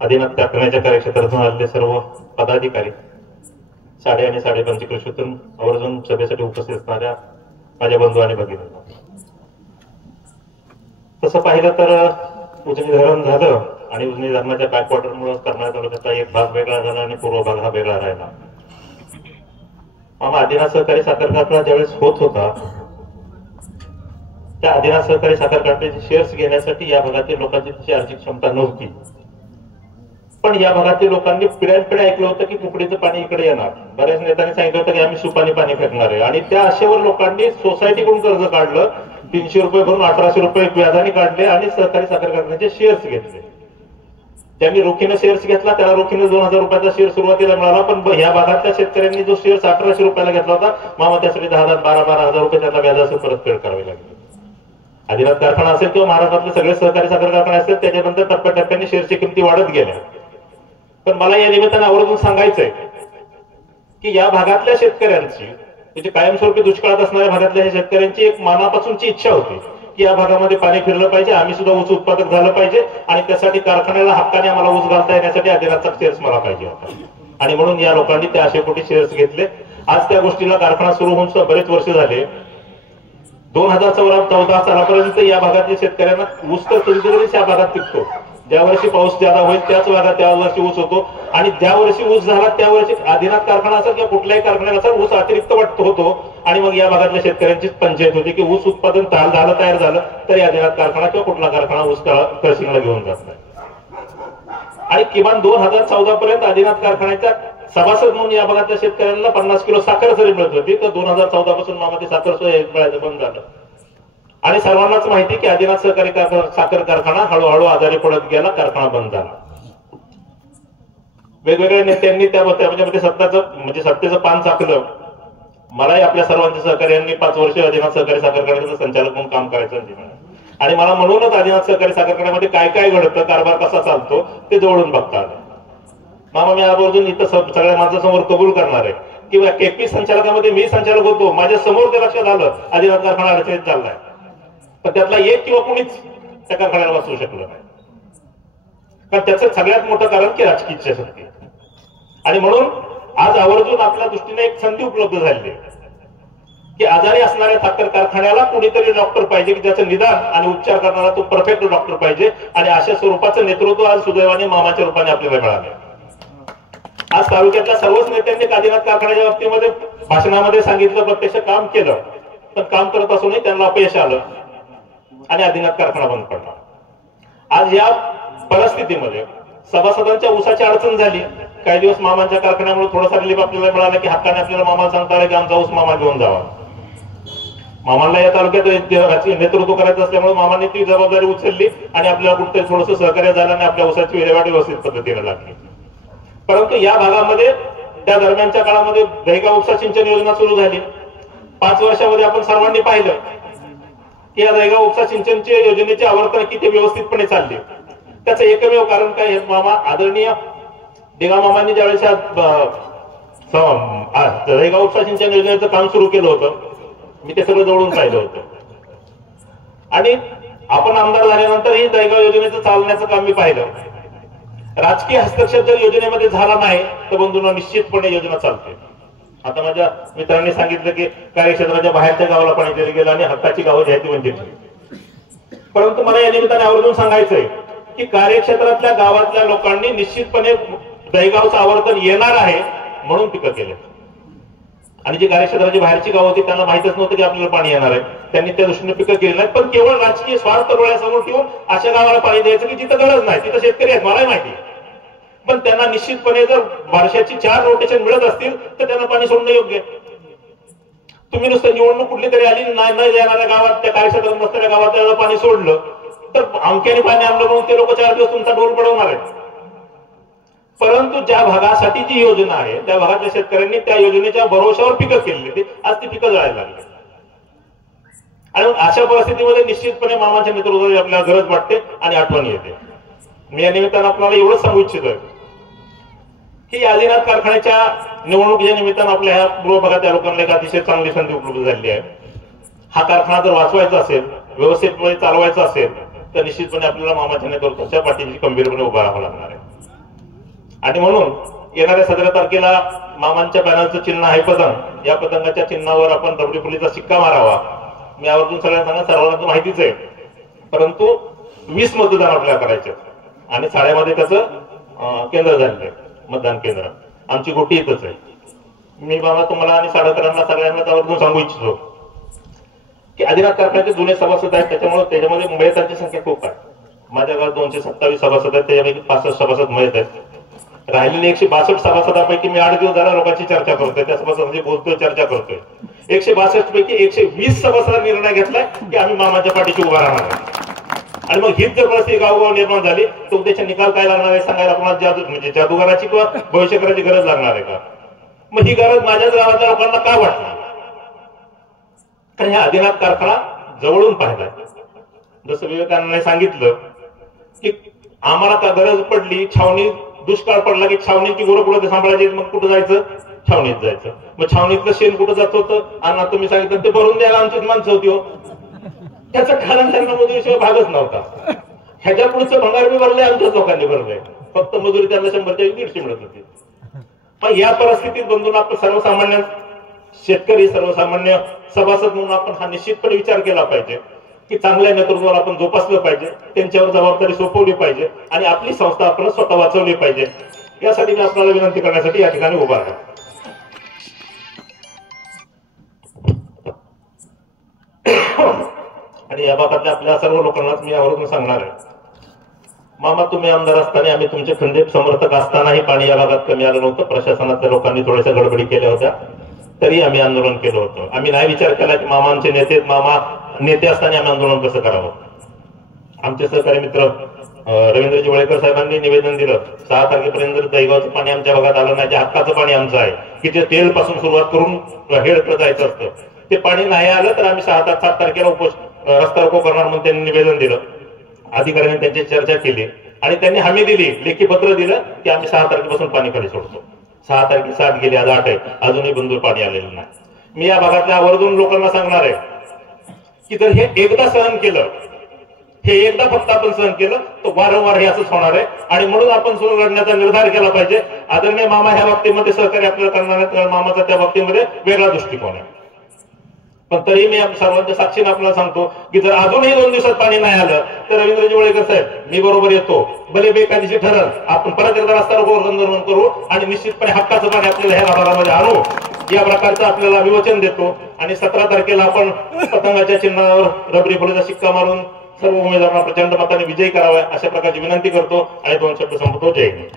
आदिनाथ कारखान्याच्या कार्यक्षेत्रातून आलेले सर्व पदाधिकारी, साडे आणि 5:30 कृषीतून आवर्जून सभेसाठी उपस्थित असणाऱ्या माझ्या बंधू आणि भगिनींना, तसं पाहिलं तर उजनी धरण झालं आणि उजनी धरणाच्या बॅकवॉटरमुळे करमाळा तालुक्याचा एक भाग वेगळा झाला आणि पूर्व भाग हा वेगळा राहिला. मामा आदिनाथ सहकारी साखर कारखाना ज्यावेळेस होत होता, त्या आदिनाथ सहकारी साखर कारखान्याचे शेअर्स घेण्यासाठी या भागातील लोकांची तशी आर्थिक क्षमता नव्हती. पण या भागातील लोकांनी पिढ्यानपिढ्या ऐकलं होतं की कुकडीचं पाणी इकडे येणार. बऱ्याच नेत्यांनी सांगितलं होतं की आम्ही सुपानी पाणी फेकणार आहे, आणि त्या आशेवर लोकांनी सोसायटीकडून कर्ज काढलं. 300 रुपये भरून 1800 रुपये व्याजाने काढले आणि सहकारी साखर कारखान्याचे शेअर्स घेतले. ज्यांनी रोखीनं शेअर्स घेतला त्याला रोखीनं 2000 रुपयाचा शेअर सुरुवातीला मिळाला. पण ह्या भागातल्या शेतकऱ्यांनी जो शेअर 1800 रुपयाला घेतला होता, मामा त्यासाठी 10,000 12,000 रुपये त्यांना व्याजासह परतफेड करावी लागली. आदिनाथ कारखाना असेल किंवा महाराष्ट्रातले सगळे सहकारी साखर कारखाने असतील, त्याच्यानंतर टप्प्याटप्प्याने शेअरची किमती वाढत गेल्या. पण मला या निमित्ताने आवर्जून सांगायचंय की या भागातल्या शेतकऱ्यांची, म्हणजे कायमस्वरूपी दुष्काळात असणाऱ्या भागातल्या शेतकऱ्यांची एक मनापासूनची इच्छा होती की या भागामध्ये पाणी फिरलं पाहिजे, आम्ही सुद्धा ऊस उत्पादक झालं पाहिजे, आणि त्यासाठी कारखान्याला हक्काने आम्हाला ऊस घालता येण्यासाठी आदिनाथचा शेअर्स मला पाहिजे होता. आणि म्हणून या लोकांनी त्या आशेपोटी शेअर्स घेतले. आज त्या गोष्टीला कारखाना सुरू होऊन बरेच वर्ष झाले. 2014 सालापर्यंत या भागातील शेतकऱ्यांना ऊस तर कधीतरी या भागात पिकतो. ज्या वर्षी पाऊस ज्यादा होईल त्याच भागात त्या वर्षी ऊस होतो, आणि ज्या वर्षी ऊस झाला त्या वर्षी आदिनाथ कारखाना असेल किंवा कुठल्याही कारखान्याला असेल, ऊस अतिरिक्त वाटतो होतो. आणि मग या भागातल्या शेतकऱ्यांची पंचायत होती की ऊस उत्पादन तयार झालं तरी आदिनाथ कारखाना किंवा कुठला कारखाना ऊस क्रशिंगला घेऊन जात नाही. आणि किमान 2014 पर्यंत आदिनाथ कारखान्याच्या सभासद म्हणून या भागातल्या शेतकऱ्यांना 50 किलो साखर जरी मिळत होती, तर 2014 पासून मामा ते साखर मिळायचं बंद झालं. आणि सर्वांनाच माहिती की आदिनाथ सहकारी साखर कारखाना हळूहळू आजारी पडत गेला, कारखाना बंद झाला. वेगवेगळ्या नेत्यांनी त्यामध्ये सत्तेचं पान चाकलं. मलाही आपल्या सर्वांच्या सहकार्यांनी 5 वर्ष आदिनाथ सहकारी साखर कारखान्याचं संचालक म्हणून काम करायचं आहे, आणि मला म्हणूनच आदिनाथ सहकारी साखर कारखान्यामध्ये काय काय घडतं, कारभार कसा चालतो ते जवळून बघता आलं. मामा मी आवर्जून इथं सगळ्या माझ्यासमोर कबूल करणार आहे की केपी संचालकामध्ये मी संचालक होतो, माझ्या समोर ते लक्षात आलं आदिनाथ कारखाना अडचणीत चाललाय. पण त्यातला एक किंवा कुणीच त्या कारखान्याला वाचवू शकलं नाही, कारण त्याचं सगळ्यात मोठं कारण की राजकीय इच्छाशक्ती. आणि म्हणून आज आवर्जून आपल्या दृष्टीने एक संधी उपलब्ध झाली की आजारी असणाऱ्या साखर कारखान्याला कुणीतरी डॉक्टर पाहिजे की ज्याचं निदान आणि उपचार करणारा तो परफेक्ट डॉक्टर पाहिजे. आणि अशा स्वरूपाचं नेतृत्व आज सुदैवाने मामाच्या रूपाने आपल्याला मिळाले. आज तालुक्यातल्या सर्वच नेत्यांनी आदिनाथ कारखान्याच्या बाबतीमध्ये भाषणामध्ये सांगितलं, प्रत्यक्ष काम केलं, पण काम करत असूनही त्यांना अपयश आलं आणि आदिनाथ कारखाना बंद पडला. आज या परिस्थितीमध्ये सभासदांच्या ऊसाची अडचण झाली. काही दिवस मामांच्या कारखान्यामुळे थोडासा रिलीफ आपल्याला मिळाला की हक्काने आपल्याला मामाला सांगता आलं की आमचा ऊस मामा घेऊन जावा. मामांना या तालुक्यात नेतृत्व करायचं असल्यामुळे मामांनी ती जबाबदारी उचलली आणि आपल्याला कुठेतरी थोडंसं सहकार्य झालं आणि आपल्या ऊसाची विल्हेवाट व्यवस्थित पद्धतीने लागली. परंतु या भागामध्ये त्या दरम्यानच्या काळामध्ये दहेगाव उपसा सिंचन योजना सुरू झाली. 5 वर्षामध्ये आपण सर्वांनी पाहिलं की या दहेगाव उपसा सिंचनच्या योजनेचे आवर्तन किती व्यवस्थितपणे चालले. त्याचं एकमेव कारण काय, मामा आदरणीय देगा मामांनी ज्यावेळेस दहेगाव उपसा सिंचन योजनेचं काम सुरू केलं होतं, मी ते सगळं जवळून पाहिलं होतं. आणि आपण आमदार झाल्यानंतर ही दहेगाव योजनेचं चालण्याचं काम मी पाहिलं. राजकीय हस्तक्षेप जर योजनेमध्ये झाला नाही तर बंधूंना निश्चितपणे योजना चालते. आता माझ्या मित्रांनी सांगितलं की कार्यक्षेत्राच्या बाहेरच्या गावाला पाणी दिलं गेलं आणि हक्काची गावं घ्यायची म्हणजे, परंतु मला या निमित्ताने आवर्जून सांगायचंय की कार्यक्षेत्रातल्या गावातल्या लोकांनी निश्चितपणे दहेगावचं आवर्तन येणार आहे म्हणून पिकं केले. आणि जी कार्यक्षेत्राची बाहेरची गाव होती त्यांना माहितच नव्हतं की आपल्याला पाणी येणार आहे, त्यांनी त्या दृष्टीने पिकं केली नाहीत. पण केवळ राजकीय स्वार्थ डोळ्यासमोर ठेवून अशा गावाला पाणी द्यायचं की जिथं गरज नाही, तिथं शेतकरी आहेत मलाही माहिती. पण त्यांना निश्चितपणे जर वर्षाची 4 रोटेशन मिळत असतील तर त्यांना पाणी सोडणं योग्य. तुम्ही नुसतं निवडणूक कुठली तरी आली नाही येणाऱ्या गावात, त्या कार्यक्षेत्रात नसणाऱ्या गावात त्याला पाणी सोडलं तर अमक्याने पाणी आणलं म्हणून ते लोक 4 दिवस तुमचा डोल पडवणार आहेत. परंतु ज्या भागासाठी जी योजना आहे त्या भागातल्या शेतकऱ्यांनी त्या योजनेच्या भरोशावर पिकं केलेली, आज ती पिकं जळायला लागली. आणि अशा परिस्थितीमध्ये निश्चितपणे मामाच्या नेतृत्वाची आपल्याला गरज वाटते आणि आठवण येते. मी या निमित्तानं आपल्याला एवढंच सांगू इच्छितोय की आदिनाथ कारखान्याच्या निवडणुकीच्या निमित्तानं आपल्या ह्या पूर्व भागातल्या लोकांना एक अतिशय चांगली संधी उपलब्ध झालेली आहे. हा कारखाना जर वाचवायचा असेल, व्यवस्थितपणे चालवायचा असेल तर निश्चितपणे आपल्याला मामाच्या नेतृत्वाच्या पाठीशी खंबीरपणे उभा राहावं लागणार आहे. आणि म्हणून येणाऱ्या 17 तारखेला मामांच्या पॅनलचं चिन्ह आहे पतंग. या पतंगाच्या चिन्हावर आपण रबडी फुलीचा शिक्का मारावा. मी आवर्जून सगळ्यांना सांगा, सर्वांना माहितीच आहे, परंतु 20 मतदान आपल्याला करायचे आणि शाळेमध्ये त्याचं केंद्र झालेलं आहे, मतदान केंद्र. आमची गोटी इथंच आहे. मी बाबा तुम्हाला आणि साडेकरांना सगळ्यांना आवर्जून सांगू इच्छितो की आदिनाथ कारखान्याचे जुने सभासद आहेत, त्याच्यामध्ये मयतांची संख्या खूप आहे. माझ्या गावात 227 सभासद आहेत, त्याच्यापैकी 65 सभासद मयत आहेत. राहिलेले 162 सभासदांपैकी मी 8 दिवस झाला लोकांची चर्चा करतोय, त्या सभासदांची बोलतोय, चर्चा करतोय. 162 पैकी 120 सभासदांनी निर्णय घेतलाय की आम्ही मामाच्या पाठीशी उभा राहणार आहे. आणि मग हीच जर परिस्थिती गावोगाव निर्माण झाली तर उद्याच्या निकाल काय लागणार आहे सांगायला कोणाला म्हणजे जादूगाराची किंवा भविष्यकाराची गरज लागणार आहे का? मग ही गरज माझ्याच गावातल्या लोकांना का वाटणार? कारण ह्या आदिनाथ कारखाना जवळून पाहिलाय. जसं विवेकानंदाने सांगितलं की आम्हाला का गरज पडली, छावणी दुष्काळ पडला की छावणीची गुरं कुठं सांभाळायची, मग कुठं जायचं? छावणीत जायचं. मग छावणीतलं शेण कुठं जात होतं? आणि तुम्ही सांगितलं ते भरून द्यायला आमचीच माणसं होती. हो, त्याचं कारण त्यांना मजुरीशिवाय भागच नव्हता. ह्याच्या पुढचं भंगार बी भरलंय, आमच्याच लोकांनी भरलंय. फक्त मजुरी त्यांना 100च्या 150 मिळत होती. मग या परिस्थितीत बंधून आपण सर्वसामान्य शेतकरी, सर्वसामान्य सभासद म्हणून आपण हा निश्चितपणे विचार केला पाहिजे की चांगल्या नेतृत्वाला आपण जोपासलं पाहिजे, त्यांच्यावर जबाबदारी सोपवली पाहिजे आणि आपली संस्था आपण स्वतः वाचवली पाहिजे. यासाठी मी आपल्याला विनंती करण्यासाठी या ठिकाणी उभा आहे. आणि या भागातल्या आपल्या सर्व लोकांनाच मी यावरून सांगणार आहे, मामा तुम्ही आमदार असताना, आम्ही तुमचे खंदे समर्थक असतानाही पाणी या भागात कमी आलं नव्हतं. प्रशासनातल्या लोकांनी थोड्याशा गडबडी केल्या होत्या, तरी आम्ही आंदोलन केलं होतं. आम्ही नाही विचार केला की मामा आमचे नेते, मामा नेते असताना आम्ही आंदोलन कसं करावं. आमचे सहकारी मित्र रवींद्रजी वळेकर साहेबांनी निवेदन दिलं, 6 तारखेपर्यंत जर दहीगावचं पाणी आमच्या भागात आलं नाही, जे हक्काचं पाणी आमचं आहे की ते तेल पासून सुरुवात करून हेडकडे जायचं असतं, ते पाणी नाही आलं तर आम्ही 7 तारखेला रस्ता रोको करणार म्हणून त्यांनी निवेदन दिलं. अधिकाऱ्यांनी त्यांची चर्चा केली आणि त्यांनी हमी दिली, लेखी पत्र दिलं की आम्ही 6 तारखेपासून पाणी खाली सोडतो. 6 तारखे 7 गेली, आज 8 आहे, अजूनही बंदूर पाणी आलेलं नाही. मी या भागातल्या आवर्जून लोकांना सांगणार आहे की जर हे एकदा सहन केलं, हे एकदा फक्त आपण सहन केलं तर वारंवार हे असंच होणार आहे. आणि म्हणून आपण सुरू लढण्याचा निर्धार केला पाहिजे. आदरणीय मामा ह्या बाबतीमध्ये सहकार्य आपल्याला करणार आहेत, कारण मामाचा त्या बाबतीमध्ये वेगळा दृष्टिकोन आहे. पण तरी मी सर्वांच्या साक्षीने आपल्याला सांगतो की जर अजूनही 2 दिवसात पाणी नाही आलं तर रवींद्रजी वळेकर साहेब, मी बरोबर येतो, भले बेकायदेशीर ठरल, आपण परत एकदा रस्ता रोको आंदोलन करू आणि निश्चितपणे हक्काचं पाणी आपल्याला ह्या भागामध्ये आणू, या प्रकारचं आपल्याला विवचन देतो. आणि 17 तारखेला आपण पतंगाच्या चिन्हावर रबडी फुलीचा शिक्का मारून सर्व उमेदवारांना प्रचंड मताने विजयी करावा, अशा प्रकारची विनंती करतो आणि 2 शब्द संपतो. जय हिंद.